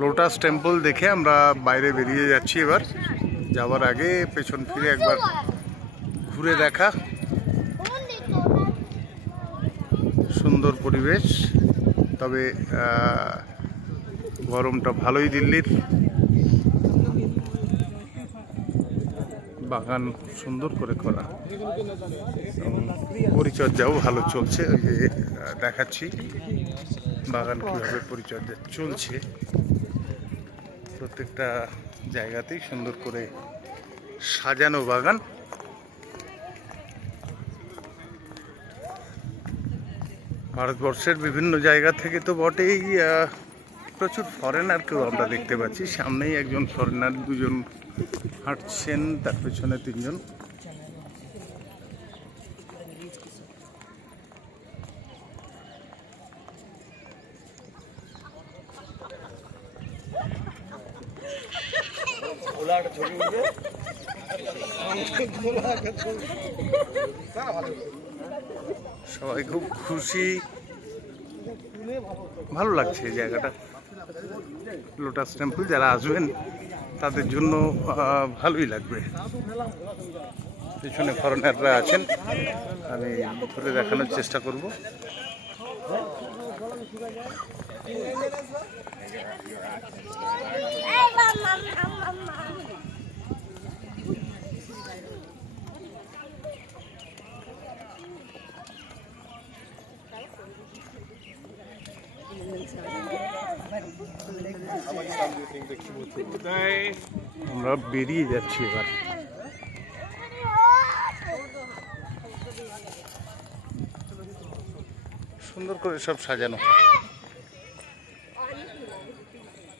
Lotus temple দেখে আমরা বাইরে বেরিয়ে যাচ্ছি এবার। যাওয়ার আগে পেছন ফিরে একবার ঘুরে দেখা। সুন্দর পরিবেশ। তবে গরমটা ভালোই দিল্লির। বাগান সুন্দর করে করা। পরিচর্যাও ভালো চলছে। ওই যে দেখাচ্ছি বাগান কীভাবে পরিচর্যা চলছে। প্রত্যেকটা জায়গাতেই সুন্দর করে সাজানো বাগান। ভারতবর্ষের বিভিন্ন জায়গা থেকে তো বটেই প্রচুর ফরেনারকেও আমরা দেখতে পাচ্ছি। সামনেই একজন ফরেনার দুজন হাঁটছেন, তার পেছনে তিনজন। সবাই খুব খুশি। ভালো লাগছে এই জায়গাটা। লোটাস টেম্পল যারা আসবেন, তাদের জন্য ভালোই লাগবে। পিছনে ফরেনাররা আছেন। আমি ঘুরে দেখানোর চেষ্টা করব। আমরা বেরিয়ে যাচ্ছি এবার। সুন্দর করে সব সাজানো।